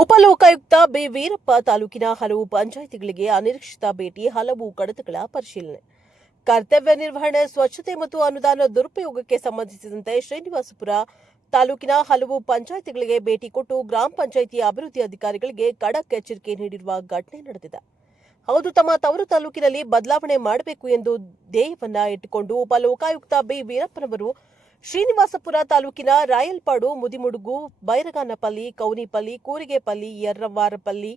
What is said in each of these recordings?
Upalokayukta B Veerappa ತಾಲೂಕಿನ ಹಲವು ಪಂಚಾಯಿತಿಗಳಿಗೆ ಅನಿರೀಕ್ಷಿತ ಭೇಟಿ, ಹಲವು ಕಡತಗಳ ಪರಿಶೀಲನೆ. ಕರ್ತವ್ಯ ನಿರ್ವಹಣೆ, ಸ್ವಚ್ಛತೆ ಮತ್ತು ಅನುದಾನ ದುರುಪಯೋಗಕ್ಕೆ ಸಂಬಂಧಿಸಿದಂತೆ ಶ್ರೀನಿವಾಸಪುರ ತಾಲೂಕಿನ ಹಲವು ಪಂಚಾಯಿತಿಗಳಿಗೆ ಭೇಟಿ ಕೊಟ್ಟು ಗ್ರಾಮ ಪಂಚಾಯಿತಿ ಅಭಿವೃದ್ಧಿ ಅಧಿಕಾರಿಗಳಿಗೆ ಖಡಕ್ ಎಚ್ಚರಿಕೆ ನೀಡಿರುವ ಘಟನೆ ನಡೆದಿದೆ. ಹೌದು, ತಮ್ಮ ತವರು ತಾಲೂಕಿನಲ್ಲಿ ಬದಲಾವಣೆ ಮಾಡಬೇಕು ಎಂದು ಧ್ಯೇಯವನ್ನ ಇಟ್ಟುಕೊಂಡು ಉಪಲೋಕಾಯುಕ್ತ ಬಿ ವೀರಪ್ಪನವರು ಶ್ರೀನಿವಾಸಪುರ ತಾಲೂಕಿನ ರಾಯಲ್ಪಾಡು, ಮುದಿಮುಡುಗು, ಬೈರಗಾನಪಲ್ಲಿ, ಕೌನಿಪಲ್ಲಿ, ಕೂರಿಗೆಪಲ್ಲಿ, ಯರ್ರವಾರಪಲ್ಲಿ,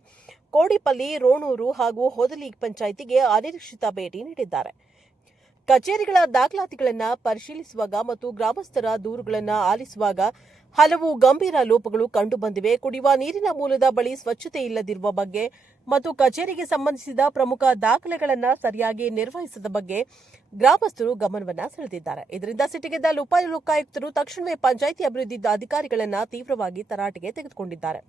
ಕೋಡಿಪಲ್ಲಿ, ರೋಣೂರು ಹಾಗೂ ಹೊದಲಿ ಪಂಚಾಯಿತಿಗೆ ಅನಿರೀಕ್ಷಿತ ಭೇಟಿ ನೀಡಿದ್ದಾರೆ. ಕಚೇರಿಗಳ ದಾಖಲಾತಿಗಳನ್ನು ಪರಿಶೀಲಿಸುವಾಗ ಮತ್ತು ಗ್ರಾಮಸ್ಥರ ದೂರುಗಳನ್ನು ಆಲಿಸುವಾಗ ಹಲವು ಗಂಭೀರ ಲೋಪಗಳು ಕಂಡುಬಂದಿವೆ. ಕುಡಿಯುವ ನೀರಿನ ಮೂಲದ ಬಳಿ ಸ್ವಚ್ಛತೆ ಇಲ್ಲದಿರುವ ಬಗ್ಗೆ ಮತ್ತು ಕಚೇರಿಗೆ ಸಂಬಂಧಿಸಿದ ಪ್ರಮುಖ ದಾಖಲೆಗಳನ್ನು ಸರಿಯಾಗಿ ನಿರ್ವಹಿಸದ ಬಗ್ಗೆ ಗ್ರಾಮಸ್ಥರು ಗಮನವನ್ನು ಸೆಳೆದಿದ್ದಾರೆ. ಇದರಿಂದ ಸಿಟ್ಟಿಗೆದ್ದ ಉಪಲೋಕಾಯುಕ್ತರು ತಕ್ಷಣವೇ ಪಂಚಾಯಿತಿ ಅಭಿವೃದ್ಧಿ ಅಧಿಕಾರಿಗಳನ್ನು ತೀವ್ರವಾಗಿ ತರಾಟೆಗೆ ತೆಗೆದುಕೊಂಡಿದ್ದಾರೆ.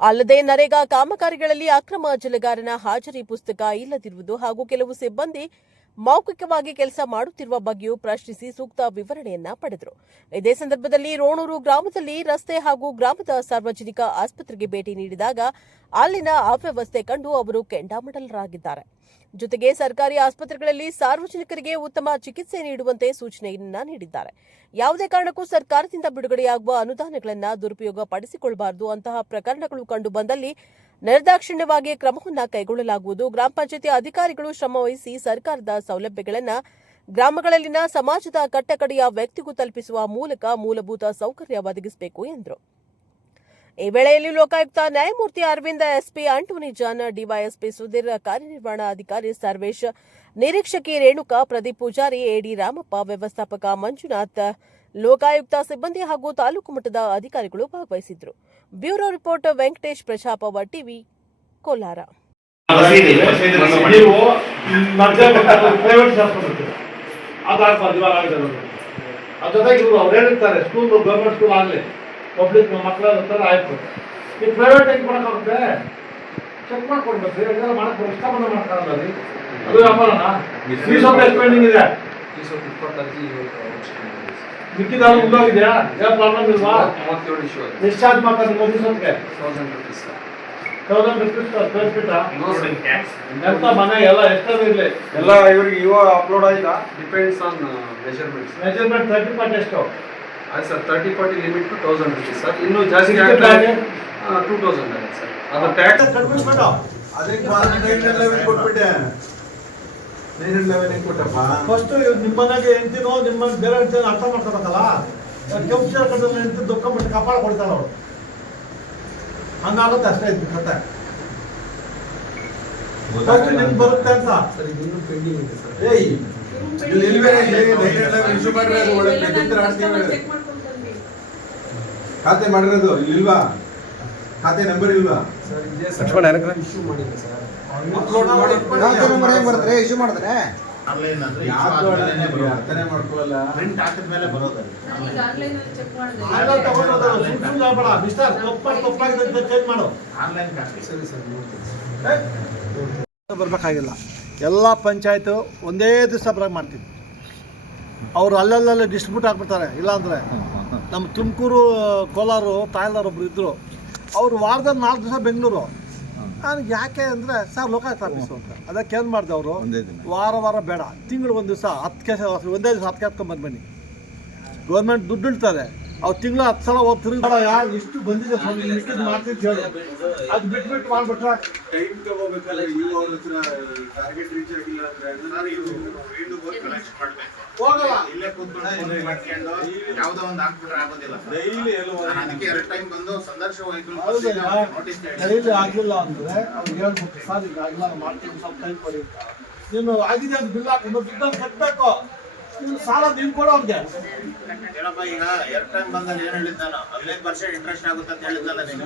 ಅಲ್ಲದೆ ನರೇಗಾ ಕಾಮಗಾರಿಗಳಲ್ಲಿ ಅಕ್ರಮ ಜಲಗಾರನ ಹಾಜರಿ ಪುಸ್ತಕ ಇಲ್ಲದಿರುವುದು ಹಾಗೂ ಕೆಲವು ಸಿಬ್ಬಂದಿ ಮೌಖಿಕವಾಗಿ ಕೆಲಸ ಮಾಡುತ್ತಿರುವ ಬಗ್ಗೆಯೂ ಪ್ರಶ್ನಿಸಿ ಸೂಕ್ತ ವಿವರಣೆಯನ್ನ ಪಡೆದರು. ಇದೇ ಸಂದರ್ಭದಲ್ಲಿ ರೋಣೂರು ಗ್ರಾಮದಲ್ಲಿ ರಸ್ತೆ ಹಾಗೂ ಗ್ರಾಮದ ಸಾರ್ವಜನಿಕ ಆಸ್ಪತ್ರೆಗೆ ಭೇಟಿ ನೀಡಿದಾಗ ಅಲ್ಲಿನ ಅವ್ಯವಸ್ಥೆ ಕಂಡು ಅವರು ಕೆಂಡಾಮಂಡಲರಾಗಿದ್ದಾರೆ. ಜೊತೆಗೆ ಸರ್ಕಾರಿ ಆಸ್ಪತ್ರೆಗಳಲ್ಲಿ ಸಾರ್ವಜನಿಕರಿಗೆ ಉತ್ತಮ ಚಿಕಿತ್ಸೆ ನೀಡುವಂತೆ ಸೂಚನೆಯನ್ನ ನೀಡಿದ್ದಾರೆ. ಯಾವುದೇ ಕಾರಣಕ್ಕೂ ಸರ್ಕಾರದಿಂದ ಬಿಡುಗಡೆಯಾಗುವ ಅನುದಾನಗಳನ್ನು ದುರುಪಯೋಗ ಪಡಿಸಿಕೊಳ್ಳಬಾರದು. ಅಂತಹ ಪ್ರಕರಣಗಳು ಕಂಡು ಬಂದಲ್ಲಿ ನಿರ್ದಾಕ್ಷಿಣ್ಯವಾಗಿ ಕ್ರಮವನ್ನು ಕೈಗೊಳ್ಳಲಾಗುವುದು. ಗ್ರಾಮ ಪಂಚಾಯಿತಿ ಅಧಿಕಾರಿಗಳು ಶ್ರಮವಹಿಸಿ ಸರ್ಕಾರದ ಸೌಲಭ್ಯಗಳನ್ನು ಗ್ರಾಮಗಳಲ್ಲಿನ ಸಮಾಜದ ಕಟ್ಟಕಡೆಯ ವ್ಯಕ್ತಿಗೂ ತಲುಪಿಸುವ ಮೂಲಕ ಮೂಲಭೂತ ಸೌಕರ್ಯ ಒದಗಿಸಬೇಕು ಎಂದರು. ಈ ವೇಳೆಯಲ್ಲಿ ಲೋಕಾಯುಕ್ತ ನ್ಯಾಯಮೂರ್ತಿ Aravinda, SP Antony John, DySP Sudhir, ಕಾರ್ಯನಿರ್ವಹಣಾಧಿಕಾರಿ ಸರ್ವೇಶ್, ನಿರೀಕ್ಷಕಿ ರೇಣುಕಾ, ಪ್ರದೀಪ್ ಪೂಜಾರಿ, ಎಡಿ ರಾಮಪ್ಪ, ವ್ಯವಸ್ಥಾಪಕ ಮಂಜುನಾಥ್, ಲೋಕಾಯುಕ್ತ ಸಿಬ್ಬಂದಿ ಹಾಗೂ ತಾಲೂಕು ಮಟ್ಟದ ಅಧಿಕಾರಿಗಳು ಭಾಗವಹಿಸಿದ್ದರು. ಬ್ಯೂರೋ ರಿಪೋರ್ಟ್ ವೆಂಕಟೇಶ್, ಪ್ರಜಾಪವ ಟಿವಿ, ಕೋಲಾರ. ಪಬ್ಲಿಕ್ ಮಕ್ಕಳ ಆಯ್ತು. ಈ ಪ್ರೈವೇಟ್ ಹೆಂಗೆ ಮಾಡೋಕ್ಕಾಗುತ್ತೆ? ಚೆಕ್ ಮಾಡ್ಕೊಡ್ಬೇಕು. ಎಲ್ಲ ಮಾಡಕ್ಕೆ ಇಷ್ಟಪಟ್ಟು ಮಾಡ್ತಾರಲ್ಲ ರೀ, ಅದು ವ್ಯಾಪಾರನಾ? ಫೀಸ್ ಆಫ್ ಎಕ್ಸ್ಪೆಂಡಿಂಗ್ ಇದೆ, ಮಿಕ್ಕಿದ ಮುಂದೋಗಿದೆಯಾ? ಯಾವ ಪ್ರಾಬ್ಲಮ್ ಇಲ್ವಾ? ಡಿಸ್ಚಾರ್ಜ್ ಮಾಡ್ತಾರೆ ನಿಮ್ಮ ದಿವಸಕ್ಕೆ 1000 rupees ಸ್ಕ್ವೇರ್ ಫೀಟ್ ಎಂತ ಮನೆ ಎಲ್ಲ ಎಷ್ಟಾದ್ರೂ ಇರಲಿ ಎಲ್ಲ ಇವರಿಗೆ ಇವ ಅಪ್ಲೋಡ್ ಆಯ್ತಾ? ಡಿಪೆಂಡ್ಸ್ ಆನ್ ಮೆಜರ್ಮೆಂಟ್ಸ್ 30% ಎಷ್ಟು? ಆಯ್ತು sir, 30-40 limit to 1000 rupees sir. ಇನ್ನೂ ಜಾಸ್ತಿ ಆದರೆ 2000 ಆಗುತ್ತೆ ಸರ್. ಅದು ಟ್ಯಾಕ್ಸ್ ಕಡಿಮೆ ಮಾಡು. ಅದಕ್ಕೆ 911 ಕೊಟ್ಬಿಟ್ಟೆ. 911 ಕೊಟ್ಟಪ್ಪ. ಫಸ್ಟ್ ನಿಮ್ಮ ಮನೆಗೆ ಹೆಂಡ್ತಿನೋ ನಿಮ್ಮ ಬೇರೆ ಹೆಂಡ್ತಿನೋ ಅರ್ಥ ಮಾಡ್ಕೋಬೇಕಲ್ಲ. ಕೆಂಪು ಶರ್ಟ್ ಕಟ್ಟೋದು ಹೆಂಡ್ತಿ ದುಃಖಪಟ್ಟು ಕಾಪಾಡ ಕೊಡ್ತಾರ ಅವ್ರು. ಹಂಗಾಗುತ್ತೆ ಅಷ್ಟೇ ಇದ್ದು ಕತೆ. ಫಸ್ಟ್ ನಿಮ್ಗೆ ಬರುತ್ತೆ ಅಂತ ಸರ್, ಇನ್ನೂ ಪೆಂಡಿಂಗ್ ಇದೆ ಸರ್. ಏಯ್ ಇಲ್ಲಿ ಇಲ್ವೇ 911 ಇಶ್ಯೂ ಮಾಡಿರೋದು ಒಳ್ಳೆ ಬೆದ್ದಿದ್ರೆ ಆಡ್ತೀವಿ. ಖಾತೆ ಮಾಡಿರೋದು ಇಲ್ವಾ? ಖಾತೆ ನಂಬರ್ ಇಲ್ವಾ ಸರ್? ಇದೆ ಸರ್, ಇಶ್ಯೂ ಮಾಡಿದೆ ಸರ್. ಅಪ್ಲೋಡ್ ಮಾಡಿ ಖಾತೆ ನಂಬರ್ ಹೇಗೆ ಬರ್ತಾರೆ? ಇಶ್ಯೂ ಮಾಡಿದ್ರೆ ಆನ್ಲೈನ್ ಅಂದ್ರೆ ಯಾವ್ದು ಅರ್ಥನೇ ಮಾಡ್ಕೊಳ್ಳಲ್ಲ. ಪ್ರಿಂಟ್ ಹಾಕಿದ ಮೇಲೆ ಬರೋದು. ಆನ್ಲೈನ್ ಅಲ್ಲಿ ಚೆಕ್ ಮಾಡಿದೆ. ಆನ್ಲೈನ್ ತಗೊಂಡು ಸುಳ್ಳು ಹೇಳ್ಬೇಡ ಮಿಸ್ಟರ್. ತಪ್ಪಾಗಿದೆ ಚೇಂಜ್ ಮಾಡು. ಆನ್ಲೈನ್ ಕಾಪಿ ಸರಿ ಸರ್, ನೋಡ್ತೀನಿ. ಬರಬೇಕಾಗಿಲ್ಲ. ಎಲ್ಲ ಪಂಚಾಯತು ಒಂದೇ ದಿವಸ ಬರೋಕೆ ಮಾಡ್ತೀವಿ. ಅವರು ಅಲ್ಲಲ್ಲೇ ಡಿಸ್ಟ್ರಿಬ್ಯೂಟ್ ಹಾಕ್ಬಿಡ್ತಾರೆ. ಇಲ್ಲಾಂದರೆ ನಮ್ಮ ತುಮಕೂರು, ಕೋಲಾರ ತಾಯ್ಲಾರ ಒಬ್ರು ಇದ್ದರು. ಅವರು ವಾರದಲ್ಲಿ 4 ದಿವಸ ಬೆಂಗಳೂರು. ನನಗೆ ಯಾಕೆ ಅಂದರೆ ಸರ್ ಲೋಕಾಯುಕ್ತ ಆಫೀಸು ಅಂತ. ಅದಕ್ಕೆ ಏನು ಮಾಡಿದೆ ಅವರು, ವಾರ ಬೇಡ, ತಿಂಗಳು ಒಂದು ದಿವಸ 10 ಕೇಸ್, ಒಂದೇ ದಿವಸ 10 ಕೇಸ್ಕೊಂಬಂದು ಬನ್ನಿ. ಗೌರ್ಮೆಂಟ್ ದುಡ್ಡು ಇಡ್ತಾರೆ. ಅವ್ರು ತಿಂಗಳು 10 ಸಲ ಹೋಗಿ ತಿರುಗಿ ಇಷ್ಟು ಬಂದಿದೆ ಮಾಡ್ತಿದ್ದು ಹೇಳಿ. ಅದು ಬಿಟ್ಬಿಟ್ಟು ಮಾಡಿಬಿಟ್ರೆ ಟೈಮ್ ತಗೋಬೇಕಲ್ಲ. ಇವು ಅವ್ರ ಹತ್ರ ಟಾರ್ಗೆಟ್ ರೀಚ್ ಆಗಿಲ್ಲ ಅಂದ್ರೆ ಹೋಗಲ್ಲ. ಇಲ್ಲೇ ಕೂತ್ಕೊಂಡು ಮಾಡ್ಕೊಂಡು ಯಾವುದೋ ಒಂದು ಹಾಕ್ಬಿಟ್ರೆ ಆಗೋದಿಲ್ಲ. ಡೈಲಿ ಅದಕ್ಕೆ 2 ಟೈಮ್ ಬಂದು ಸಂದರ್ಶನ ನೋಟಿಸ್ ಡೈಲಿ ಆಗಿಲ್ಲ ಅಂದರೆ ಅವ್ರಿಗೆ ಹೇಳ್ಬಿಟ್ಟು ಸರ್ ಈಗ ಆಗಿಲ್ಲ ಮಾಡ್ತೀನಿ, ಸ್ವಲ್ಪ ಟೈಮ್ ಕೊಡಿ. ನೀನು ಆಗಿದೆ ಅಂತ ಬಿಲ್ ಹಾಕಿ ದುಡ್ಡನ್ನು ಕಟ್ಟಬೇಕು. ನೀನು ಸಾಲ ನೀನು ಕೊಡೋ ಅವ್ರಿಗೆ ಹೇಳಪ್ಪ. ಈಗ 2 ಟೈಮ್ ಬಂದಾಗ ಏನು ಹೇಳಿದ್ದ ನಾನು, 15% ಇಂಟ್ರೆಸ್ಟ್ ಆಗುತ್ತೆ ಅಂತ ಹೇಳಿದ್ದಲ್ಲ ನೀನು.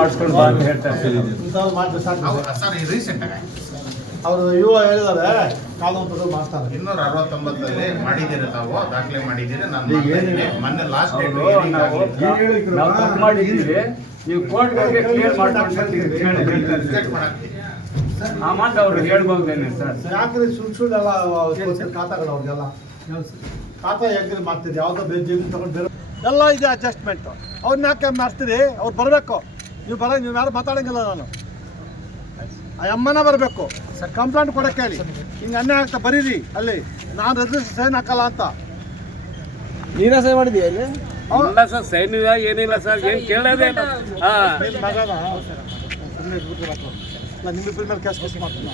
ಮಾಡಿಸ್ಕೊಂಡು ಬಾ ಅಂತ ಹೇಳ್ತಾರೆ. ಇಂಥವ್ರು ಮಾಡಿದ್ರೆ ಸಾಕು ಸರ್. ಈ ರೀಸೆಂಟ್ ಆಗಿ ಅವರು ಹೇಳಿದ್ದಾರೆ ಕಾನೂನು ಮಾಡ್ತಾರೆ. 269 ಮಾಡಿದ್ದೀರಿ, ತಾವು ದಾಖಲೆ ಮಾಡಿದ್ದೀರಿ. ನಾನು ಮೊನ್ನೆ ಲಾಸ್ಟ್ ಡೇಟ್ ಮಾಡಿದ್ದೀವಿ. ನೀವು ಕೋರ್ಟ್ಗೆ ಕ್ಲಿಯರ್ ಅಮೌಂಟ್ ಅವ್ರು ಹೇಳ್ಬೋದೇನೆ ಸರ್? ಯಾಕ್ರಿ ಸುಳ್ಳು ಎಲ್ಲ ಖಾತಾಗಳು ಅವ್ರಿಗೆಲ್ಲ ಖಾತಾ ಹೆಂಗೆ ಮಾಡ್ತೀರಿ, ಯಾವುದೋ ಬೇರೆ ಜಮೀನು ತಗೊಂಡು ಬೇರೆ ಎಲ್ಲ ಇದೆ ಅಡ್ಜಸ್ಟ್ಮೆಂಟು. ಅವ್ರನ್ನ ಯಾಕೆ ಮಾಡ್ತೀರಿ? ಅವ್ರು ಬರಬೇಕು. ನೀವು ಯಾರು ಮಾತಾಡೋಂಗಿಲ್ಲ. ನಾನು ಆ ಅಮ್ಮನ ಬರಬೇಕು, ಕಂಪ್ಲೇಂಟ್ ಕೊಡೋಕೆ ಹೇಳಿ. ಹಿಂಗೆ ಅನ್ಯಾಯ ಆಗ್ತಾ ಬರೀರಿ ಅಲ್ಲಿ, ನಾನು ರಿಜಿಸ್ಟರ್ ಸೈನ್ ಹಾಕಲ್ಲ ಅಂತ. ನೀನೇ ಸಹಿ ಮಾಡಿದ್ಯಾ ಇಲ್ಲಿ? ಇಲ್ಲ ಸರ್, ಸೈನ್ ಇಲ್ಲ ಏನಿಲ್ಲ ಸರ್, ಏನು ಕೇಳೋದೇ ಇಲ್ಲ. ಹಾಂ, ನಿಮ್ಮ ಮಗನ ಸುಮ್ಮನೆ ಇಟ್ಬಿಟ್ಟಿರಪ್ಪ. ನಾನು ನಿಮ್ಮಿಬ್ಬರ ಮೇಲೆ ಕೇಸ್ ಮಾಡ್ತೀನಿ.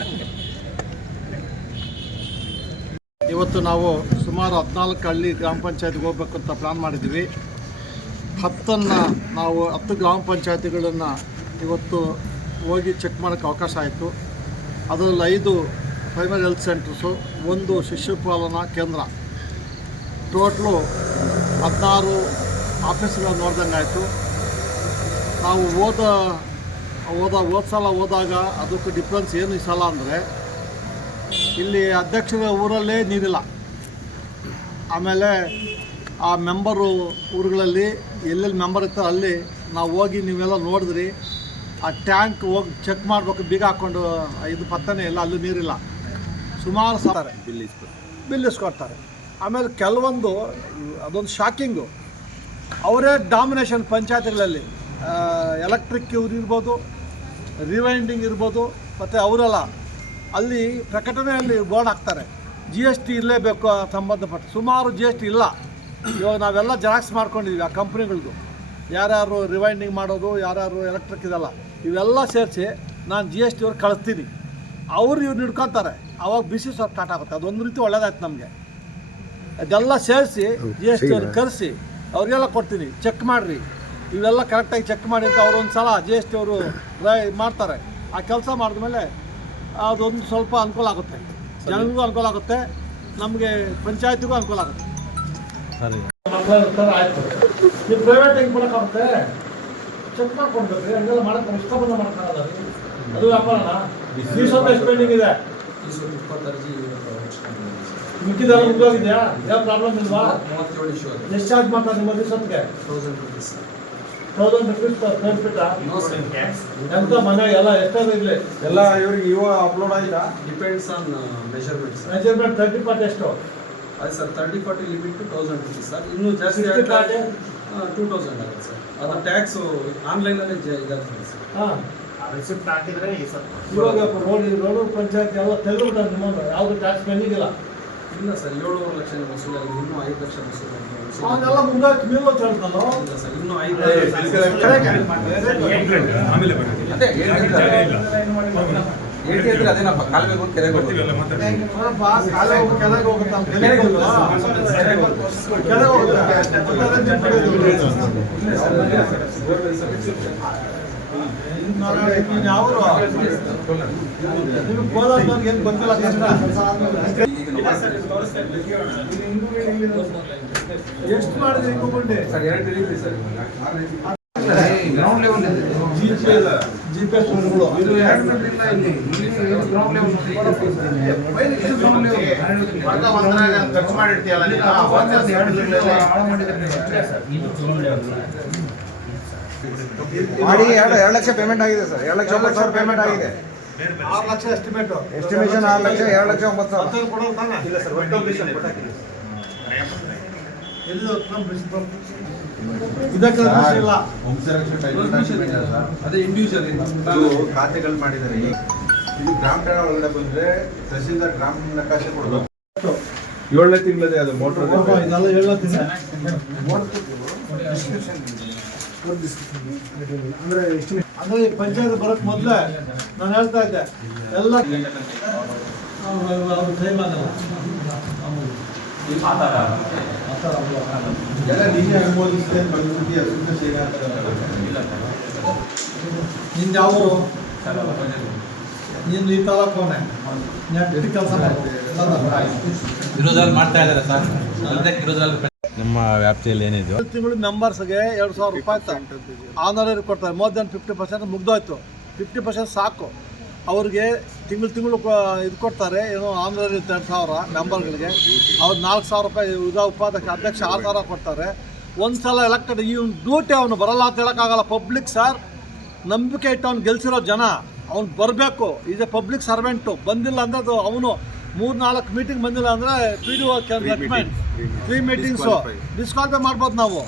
ಇವತ್ತು ನಾವು ಸುಮಾರು 14 ಹಳ್ಳಿ ಗ್ರಾಮ ಪಂಚಾಯತ್ಗೆ ಹೋಗ್ಬೇಕು ಅಂತ ಪ್ಲ್ಯಾನ್ ಮಾಡಿದ್ದೀವಿ. 10 ಗ್ರಾಮ ಪಂಚಾಯತಿಗಳನ್ನು ಇವತ್ತು ಹೋಗಿ ಚೆಕ್ ಮಾಡೋಕ್ಕೆ ಅವಕಾಶ ಆಯಿತು. ಅದರಲ್ಲಿ 5 ಪ್ರೈಮರಿ ಹೆಲ್ತ್ ಸೆಂಟರ್ಸು, 1 ಶಿಶುಪಾಲನಾ ಕೇಂದ್ರ, ಟೋಟ್ಲು 16 ಆಫೀಸ್ಗಳನ್ನು ನೋಡ್ದಂಗೆ ಆಯಿತು. ನಾವು ಹೋದ ಸಲ ಹೋದಾಗ ಅದಕ್ಕೆ ಡಿಫ್ರೆನ್ಸ್ ಏನು ಈ ಸಲ ಅಂದರೆ, ಇಲ್ಲಿ ಅಧ್ಯಕ್ಷರ ಊರಲ್ಲೇ ನೀರಿಲ್ಲ. ಆಮೇಲೆ ಆ ಮೆಂಬರು ಊರುಗಳಲ್ಲಿ ಎಲ್ಲೆಲ್ಲಿ ಮೆಂಬರ್ ಇರ್ತಾರೆ ಅಲ್ಲಿ ನಾವು ಹೋಗಿ ನೀವೆಲ್ಲ ನೋಡಿದ್ರಿ. ಆ ಟ್ಯಾಂಕ್ ಹೋಗಿ ಚೆಕ್ ಮಾಡಬೇಕು, ಬೀಗ ಹಾಕ್ಕೊಂಡು ಇದು ಪತ್ತನೇ ಇಲ್ಲ, ಅಲ್ಲೂ ನೀರಿಲ್ಲ. ಸುಮಾರು ಸಾರೆ ಬಿಲ್ ಇಸ್ಕೊಡ್ತಾರೆ. ಆಮೇಲೆ ಕೆಲವೊಂದು ಅದೊಂದು ಶಾಕಿಂಗು, ಅವರೇ ಡಾಮಿನೇಷನ್ ಪಂಚಾಯತ್ಗಳಲ್ಲಿ ಎಲೆಕ್ಟ್ರಿಕ್ ಇವ್ರು ಇರ್ಬೋದು, ರಿವೈಂಡಿಂಗ್ ಇರ್ಬೋದು, ಮತ್ತು ಅವರೆಲ್ಲ ಅಲ್ಲಿ ಪ್ರಕಟಣೆಯಲ್ಲಿ ಬೋರ್ಡ್ ಹಾಕ್ತಾರೆ GST ಇರಲೇಬೇಕು ಸಂಬಂಧಪಟ್ಟ. ಸುಮಾರು GST ಇಲ್ಲ. ಇವಾಗ ನಾವೆಲ್ಲ ಜೆರಾಕ್ಸ್ ಮಾಡ್ಕೊಂಡಿದ್ದೀವಿ ಆ ಕಂಪ್ನಿಗಳದ್ದು, ಯಾರ್ಯಾರು ರಿವೈಂಡಿಂಗ್ ಮಾಡೋದು, ಯಾರ್ಯಾರು ಎಲೆಕ್ಟ್ರಿಕ್ ಇದೆಲ್ಲ, ಇವೆಲ್ಲ ಸೇರಿಸಿ ನಾನು GST ಅವ್ರಿಗೆ ಕಳಿಸ್ತೀನಿ. ಅವ್ರು ಇವ್ರು ಹಿಡ್ಕೊತಾರೆ, ಅವಾಗ ಬಿಸಿ ಸ್ವಲ್ಪ ಸ್ಟಾರ್ಟ್ ಆಗುತ್ತೆ. ಅದೊಂದು ರೀತಿ ಒಳ್ಳೇದಾಯ್ತು ನಮಗೆ. ಅದೆಲ್ಲ ಸೇರಿಸಿ GST ಅವ್ರಿಗೆ ಕರೆಸಿ ಅವ್ರಿಗೆಲ್ಲ ಕೊಡ್ತೀನಿ, ಚೆಕ್ ಮಾಡಿರಿ, ಇವೆಲ್ಲ ಕರೆಕ್ಟಾಗಿ ಚೆಕ್ ಮಾಡಿ ಅಂತ ಅವ್ರು ಒಂದು ಸಲ GST ಅವರು ಮಾಡ್ತಾರೆ. ಆ ಕೆಲಸ ಮಾಡಿದ್ಮೇಲೆ ಅದೊಂದು ಸ್ವಲ್ಪ ಅನುಕೂಲ ಆಗುತ್ತೆ, ಜನರಿಗೂ ಅನುಕೂಲ ಆಗುತ್ತೆ, ನಮಗೆ ಪಂಚಾಯತಿಗೂ ಅನುಕೂಲ ಆಗುತ್ತೆ. ಆಯಿತು, ನೀವು ಪ್ರೈವೇಟ್ ಹೆಂಗೆ ಕೊಡೋಕ್ಕಾಗುತ್ತೆ? ಚೆಕ್ ಮಾಡ್ಕೊಡ್ಬೇಕು, ಹಂಗೆಲ್ಲ ಮಾಡೋಕ್ಕೆ ಇಷ್ಟ ಬಂದ ಮಾಡೋಕ್ಕಾಗಲ್ಲ. ಅದು ವ್ಯಾಪಾರನ ಸ್ವಲ್ಪ ಎಷ್ಟು ಪೆಂಡಿಂಗ್ ಇದೆ, ಮಿಕ್ಕಿದೆಲ್ಲ ಮುಗಿದೋಗಿದೆಯಾ? ಯಾವ ಪ್ರಾಬ್ಲಮ್ ಇಲ್ವಾ? 37 ಇಶ್ಯೂ ಆಗಿದೆ. ಎಷ್ಟು ಚಾರ್ಜ್ ಮಾಡ್ತಾರೆ ನಿಮ್ಮ ದಿವಸಕ್ಕೆ? 1000 rupees. 1000 rupees per square feet? No sir. ಎಂತ ಮನೆ ಎಲ್ಲ ಎಷ್ಟಾದ್ರು ಇರಲಿ, ಎಲ್ಲ ಇವ್ರಿಗೆ ಇವಾಗ ಅಪ್ಲೋಡ್ ಆಯ್ತಾ? Depends on measurements. Measurement 30 part ಎಷ್ಟು? ಅದು ಸರ್ 30-40 ಲಿಮಿಟ್ 1000 rupees ಸರ್. ಇನ್ನೂ ಜಾಸ್ತಿ 60 part? 2000 ಆಗುತ್ತೆ ಸರ್. ಅದು ಟ್ಯಾಕ್ಸು ಆನ್ಲೈನಲ್ಲೇ ಇದಾಗ್ತದೆ ಸರ್. ಹಾಂ, ರಿಸಿಪ್ಟ್ ಹಾಕಿದ್ರೆ ಈ ಸರ್ ಇವಾಗ ರೋಡು ಪಂಚಾಯತ್ ಎಲ್ಲ ತೆಗೆದುಬಿಟ್ಟಾರೆ ನಿಮ್ಮನ್ನು, ಯಾವುದು ಟ್ಯಾಕ್ಸ್ ಪೆಂಡಿಂಗ್ ಇಲ್ಲ ಸರ್, 7.5 ಲಕ್ಷ ವಸೂಲಾಗಿದೆ, ಇನ್ನೂ 5 ಲಕ್ಷ ವಸೂಲಾಗಿದೆ. ಅವನ್ನೆಲ್ಲ ಮುಂದಾಕಿ ನೀವು ಹೇಳ್ತಾನೋ. ಇಲ್ಲ ಸರ್, ಇನ್ನೂ 5 ಅದೇನಪ್ಪ ಕಾಲುವೆ ಕೆರೆಗೆ ಕೆಳಗೆ ಹೋಗುತ್ತೆ, ಕೆಳಗೆ ಅವರು ನಿಮ್ಗೆ ಕೋಲಾರದವ್ರಿಗೆ ಏನು ಗೊತ್ತಿಲ್ಲ ಕಷ್ಟ. ಎಷ್ಟು ಮಾಡಿದ್ರಿ ಗುಂಡಿ? Sir 2 degree sir ground level ಇದೆ. GPS ರೋಡ್ಗಳು ಇದು 2 ಮೀಟರ್ ಇಲ್ಲ ಇಲ್ಲಿ ಗ್ರೌಂಡ್ ಲೆವೆಲ್ ವರ್ಗ ಒಂದರಾಗ ಖರ್ಚು ಮಾಡಿರ್ತೀಯಲ್ಲ ನೀನು, 2 ಹಾಳು ಮಾಡಿದ್ರೆ ಮಾಡಿ 2 ಲಕ್ಷ ಪೇಮೆಂಟ್ ಆಗಿದೆ ಸರ್. 2,90,000 ಪೇಮೆಂಟ್ ಆಗಿದೆ. 6 ಲಕ್ಷ ಎಸ್ಟಿಮೇಟು, ಎಸ್ಟಿಮೇಷನ್ 6 ಲಕ್ಷ, 2,09,000. ಮತ್ತೆ ಕೊಡೋದು ತಾನೆ? ಇಲ್ಲ ಸರ್, ಒಟ್ಟು ಎಲ್ಲಿ ಇದಕ್ಕೆ ರಜಿಸ್ಟರ್ ಇಲ್ಲ. ಅದೇ ಇಂಡಿವಿಜುವಲ್ ಖಾತೆಗಳು ಮಾಡಿದ್ದಾರೆ. ಇದು ಗ್ರಾಮ ಠಾಣೆ ಒಳಗಡೆ ಬಂದ್ರೆ ತಹಸೀಲ್ದಾರ್ ಗ್ರಾಮ ನಕಾಶೆ ಕೊಡಬೇಕು. 7ನೇ ತಿಂಗಳದೇ ಅದು ಮೋಟರ್ ಇದೆಲ್ಲ ಹೇಳತ್ತೀನಿ. ಅಂದ್ರೆ ಈ ಪಂಚಾಯತ್ ಬರಕ್ ಮೊದಲೇ ನಾನು ಹೇಳ್ತಾ ಇದ್ದೆ ಎಲ್ಲ ಅವ್ರು ಟೈಮ್ ಆಗಲ್ಲ. ಎಲ್ಲ ನೀವೇ ಅನುಮೋದಿಸಿದೆ ಬಂದ್ಬಿಟ್ಟು ನಿಂದು ಯಾವ ನಿಂದು ಈ ತಾಲೂಕೋನೆ ನೆಟ್ಟಿ ಕೆಲಸ ವಿರೋಧದಲ್ಲಿ ಮಾಡ್ತಾ ಇದ್ದಾರೆ ಸರ್. ವಿರೋಧದಲ್ಲಿ ನಮ್ಮ ವ್ಯಾಪ್ತಿಯಲ್ಲಿ ಏನಿದೆ ತಿಂಗಳು ಮೆಂಬರ್ಸ್ಗೆ 2,000 ರೂಪಾಯಿ ಆನರರಿ ಕೊಡ್ತಾರೆ. More than 50% ಮುಗ್ದೋಯ್ತು. 50% ಸಾಕು. ಅವ್ರಿಗೆ ತಿಂಗಳು ಇದು ಕೊಡ್ತಾರೆ, ಏನೋ ಆನರರಿ 2,000 ಮೆಂಬರ್ಗಳಿಗೆ. ಅವ್ರು 4,000 ರೂಪಾಯಿ ಉಪಾಧ್ಯಕ್ಷ 6,000 ಕೊಡ್ತಾರೆ. ಒಂದು ಸಲ ಎಲೆಕ್ಟೆಡ್ ಈ ಡ್ಯೂಟಿ ಅವನು ಬರಲ್ಲ ಅಂತ ಹೇಳೋಕ್ಕಾಗಲ್ಲ. ಪಬ್ಲಿಕ್ ಸರ್, ನಂಬಿಕೆ ಇಟ್ಟು ಅವ್ನು ಗೆಲ್ಸಿರೋ ಜನ, ಅವ್ನು ಬರಬೇಕು. Is A public servant. ಬಂದಿಲ್ಲ ಅಂದರೆ ಅದು ಅವನು 3-4 ಮೀಟಿಂಗ್ ಬಂದಿಲ್ಲ ಅಂದರೆ P D O can recommend 3 meetings disqualify ಮಾಡ್ಬೋದು ನಾವು.